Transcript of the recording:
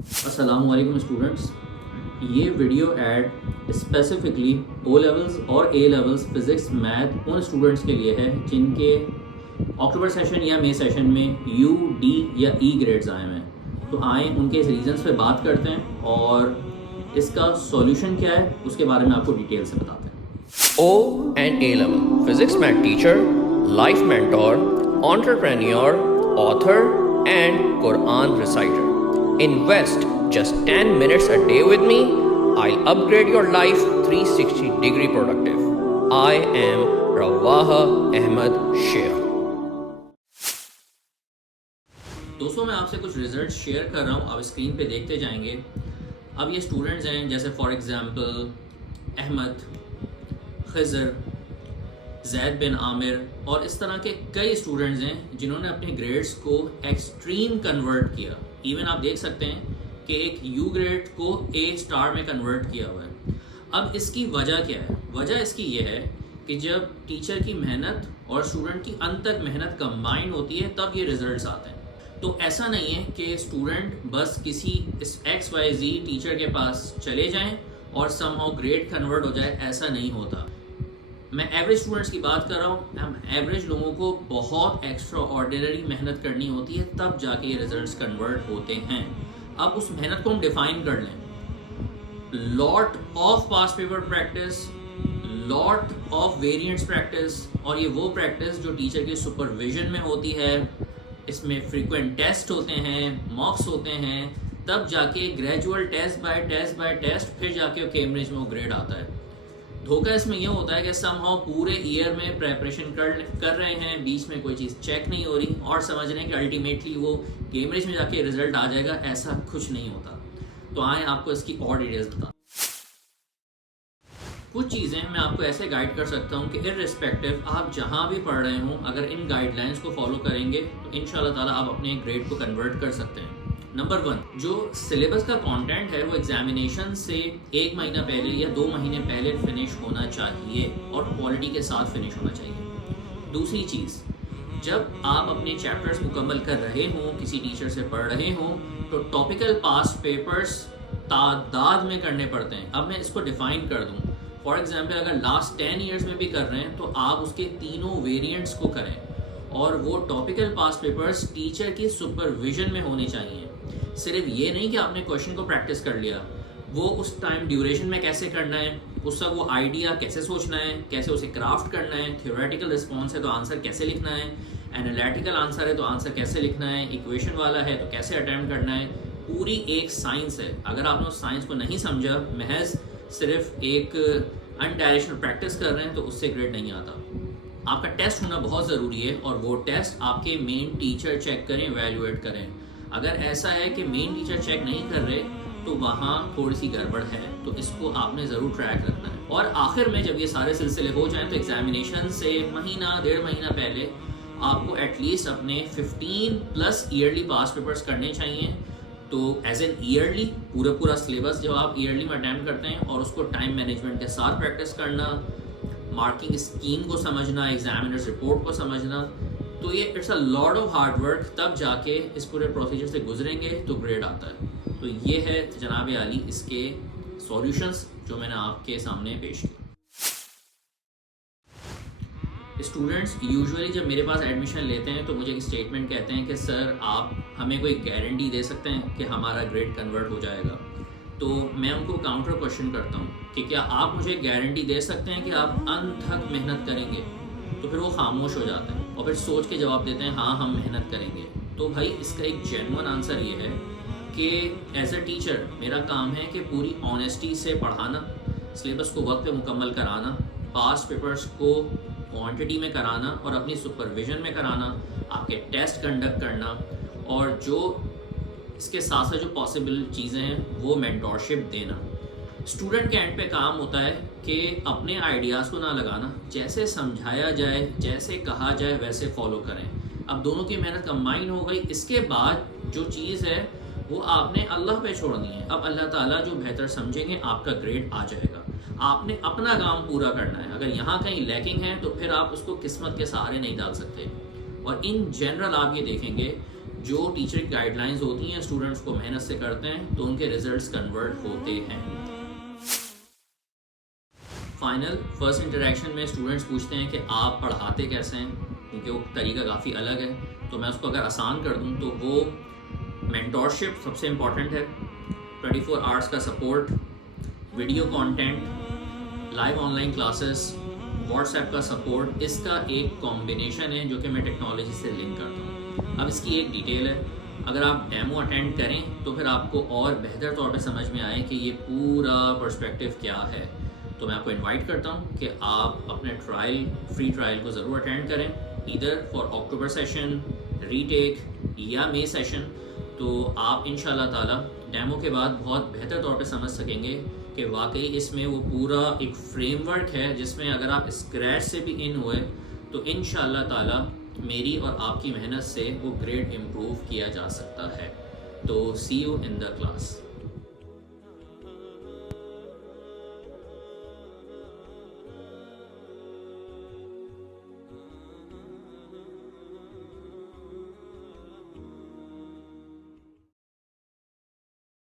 السلام علیکم اسٹوڈنٹس، یہ ویڈیو ایڈ اسپیسیفکلی او لیولز اور اے لیولز فزکس میتھ ان اسٹوڈنٹس کے لیے ہے جن کے اکتوبر سیشن یا مئی سیشن میں یو ڈی یا ای گریڈز آئے ہیں. تو آئیں ان کے ریزنس پہ بات کرتے ہیں اور اس کا سولوشن کیا ہے اس کے بارے میں آپ کو ڈیٹیل سے بتاتے ہیں. O and A level physics math teacher, life mentor, entrepreneur, author and Quran reciter. Invest just 10 minutes a day with me. I'll upgrade your life 360-degree productive. I am Rawaha Ahmed Sheikh. دوستوں میں آپ سے کچھ result share کر رہا ہوں، آپ screen پہ دیکھتے جائیں گے. اب یہ اسٹوڈنٹس ہیں جیسے فار ایگزامپل احمد، خضر، زید بن عامر اور اس طرح کے کئی اسٹوڈنٹس ہیں جنہوں نے اپنے گریڈز کو ایکسٹریم کنورٹ کیا. ایون آپ دیکھ سکتے ہیں کہ ایک یو گریڈ کو اے اسٹار میں کنورٹ کیا ہوا ہے. اب اس کی وجہ کیا ہے؟ وجہ اس کی یہ ہے کہ جب ٹیچر کی محنت اور اسٹوڈنٹ کی انتک محنت کمبائن ہوتی ہے تب یہ ریزلٹس آتے ہیں. تو ایسا نہیں ہے کہ اسٹوڈنٹ بس کسی ایکس وائی زی ٹیچر کے پاس چلے جائیں اور سم ہاؤ گریڈ کنورٹ ہو جائے، ایسا نہیں ہوتا. میں ایوریج اسٹوڈنٹس کی بات کر رہا ہوں. ہم ایوریج لوگوں کو بہت ایکسٹرا آرڈینری محنت کرنی ہوتی ہے تب جا کے یہ ریزلٹس کنورٹ ہوتے ہیں. اب اس محنت کو ہم ڈیفائن کر لیں. Lot of past paper practice, lot of variants practice, اور یہ وہ پریکٹس جو ٹیچر کے سپرویژن میں ہوتی ہے. اس میں فریکوینٹ ٹیسٹ ہوتے ہیں، مارکس ہوتے ہیں، تب جا کے گریجول ٹیسٹ بائی ٹیسٹ پھر جا کے کیمبرج میں وہ گریڈ آتا ہے. دھوکہ اس میں یہ ہوتا ہے کہ سم ہاؤ پورے ایئر میں پریپریشن کر رہے ہیں، بیچ میں کوئی چیز چیک نہیں ہو رہی اور سمجھ رہے ہیں کہ الٹیمیٹلی وہ کیمبرج میں جا کے رزلٹ آ جائے گا. ایسا کچھ نہیں ہوتا. تو آئیں آپ کو اس کی اور ڈیٹیلز بتا. کچھ چیزیں میں آپ کو ایسے گائیڈ کر سکتا ہوں کہ ارسپیکٹیو آپ جہاں بھی پڑھ رہے ہوں اگر ان گائیڈ لائنس کو فالو کریں گے تو ان شاء اللہ تعالیٰ آپ اپنے گریڈ کو کنورٹ کر سکتے ہیں. نمبر 1، جو سلیبس کا کانٹینٹ ہے وہ ایگزامینیشن سے 1 مہینہ پہلے یا 2 مہینے پہلے فنش ہونا چاہیے اور کوالٹی کے ساتھ فنش ہونا چاہیے. دوسری چیز، جب آپ اپنے چیپٹرز مکمل کر رہے ہوں، کسی ٹیچر سے پڑھ رہے ہوں، تو ٹاپیکل پاسٹ پیپرز تعداد میں کرنے پڑتے ہیں. اب میں اس کو ڈیفائن کر دوں. فار ایگزامپل اگر لاسٹ 10 ایئرس میں بھی کر رہے ہیں تو آپ اس کے تینوں ویریئنٹس کو کریں اور وہ ٹاپیکل پاسٹ پیپرز ٹیچر کی سپرویژن میں ہونے چاہیے. صرف یہ نہیں کہ آپ نے کویشچن کو پریکٹس کر لیا، وہ اس ٹائم ڈیوریشن میں کیسے کرنا ہے، اس کا وہ آئیڈیا کیسے سوچنا ہے، کیسے اسے کرافٹ کرنا ہے، تھیوریٹیکل رسپانس ہے تو آنسر کیسے لکھنا ہے، انالیٹیکل آنسر ہے تو آنسر کیسے لکھنا ہے، ایکویشن والا ہے تو کیسے اٹیمپٹ کرنا ہے. پوری ایک سائنس ہے. اگر آپ نے اس سائنس کو نہیں سمجھا، محض صرف ایک انڈائریکشنل پریکٹس کر رہے ہیں تو اس سے گریڈ نہیں آتا. آپ کا ٹیسٹ ہونا بہت ضروری ہے اور وہ ٹیسٹ آپ کے مین ٹیچر چیک کریں، ایویلویٹ کریں. اگر ایسا ہے کہ مین ٹیچر چیک نہیں کر رہے تو وہاں تھوڑی سی گڑبڑ ہے، تو اس کو آپ نے ضرور ٹریک رکھنا ہے. اور آخر میں جب یہ سارے سلسلے ہو جائیں تو ایگزامینیشن سے مہینہ 1.5 مہینہ پہلے آپ کو ایٹ لیسٹ اپنے 15+ ایئرلی پاسٹ پیپرز کرنے چاہیے. تو ایز این ایئرلی پورا سلیبس جو آپ ایئرلی میں اٹیمپٹ کرتے ہیں اور اس کو ٹائم مینجمنٹ کے ساتھ پریکٹس کرنا، مارکنگ اسکیم کو سمجھنا، ایگزامینرز رپورٹ کو سمجھنا، تو یہ it's a lot of hard work. تب جا کے اس پورے پروسیجر سے گزریں گے تو گریڈ آتا ہے. تو یہ ہے جناب عالی اس کے سولوشنس جو میں نے آپ کے سامنے پیش کیے. اسٹوڈنٹس یوزولی جب میرے پاس ایڈمیشن لیتے ہیں تو مجھے ایک اسٹیٹمنٹ کہتے ہیں کہ سر آپ ہمیں کوئی گارنٹی دے سکتے ہیں کہ ہمارا گریڈ کنورٹ ہو جائے گا. تو میں ان کو کاؤنٹر کوشچن کرتا ہوں کہ کیا آپ مجھے گارنٹی دے سکتے ہیں کہ آپ انتھک محنت کریں گے؟ تو پھر وہ خاموش ہو جاتے ہیں اور پھر سوچ کے جواب دیتے ہیں ہاں ہم محنت کریں گے. تو بھائی اس کا ایک جینوئن آنسر یہ ہے کہ ایز اے ٹیچر میرا کام ہے کہ پوری آنیسٹی سے پڑھانا، سلیبس کو وقت پہ مکمل کرانا، پاسٹ پیپرز کو کوانٹٹی میں کرانا اور اپنی سپرویژن میں کرانا، آپ کے ٹیسٹ کنڈکٹ کرنا، اور جو اس کے ساتھ ساتھ جو پاسبل چیزیں ہیں وہ مینٹورشپ دینا. اسٹوڈنٹ کے اینڈ پہ کام ہوتا ہے کہ اپنے آئیڈیاز کو نہ لگانا، جیسے سمجھایا جائے، جیسے کہا جائے ویسے فالو کریں. اب دونوں کی محنت کمبائن ہو گئی. اس کے بعد جو چیز ہے وہ آپ نے اللہ پہ چھوڑنی ہے. اب اللہ تعالیٰ جو بہتر سمجھیں گے آپ کا گریڈ آ جائے گا. آپ نے اپنا کام پورا کرنا ہے. اگر یہاں کہیں لیکنگ ہے تو پھر آپ اس کو قسمت کے سہارے نہیں ڈال سکتے. اور ان جنرل آپ یہ دیکھیں گے جو ٹیچر کی گائیڈ لائنز ہوتی ہیں اسٹوڈنٹس کو محنت سے کرتے ہیں تو ان کے ریزلٹس کنورٹ ہوتے ہیں. فائنل فرسٹ انٹریکشن میں اسٹوڈنٹس پوچھتے ہیں کہ آپ پڑھاتے کیسے ہیں, کیونکہ وہ طریقہ کافی الگ ہے. تو میں اس کو اگر آسان کر دوں تو وہ مینٹورشپ سب سے امپورٹنٹ ہے, 24 آورس کا support, video content, live on line classes, what's app کا سپورٹ, اس کا ایک کمبینیشن ہے جو کہ میں ٹیکنالوجی سے لنک کرتا ہوں. اب اس کی ایک ڈیٹیل ہے, اگر آپ ڈیمو اٹینڈ کریں تو پھر آپ کو اور بہتر طور پہ سمجھ میں آئے کہ یہ پورا پرسپیکٹیو کیا ہے. تو میں آپ کو انوائٹ کرتا ہوں کہ آپ اپنے فری ٹرائل کو ضرور اٹینڈ کریں, ایدر فار اکتوبر سیشن, ری ٹیک یا مئی سیشن. تو آپ انشاءاللہ تعالی ڈیمو کے بعد بہت بہتر طور پہ سمجھ سکیں گے کہ واقعی اس میں وہ پورا ایک فریم ورک ہے جس میں اگر آپ اسکریچ سے بھی ان ہوئے تو انشاءاللہ تعالی میری اور آپ کی محنت سے وہ گریڈ امپروو کیا جا سکتا ہے. تو سی یو ان دا کلاس.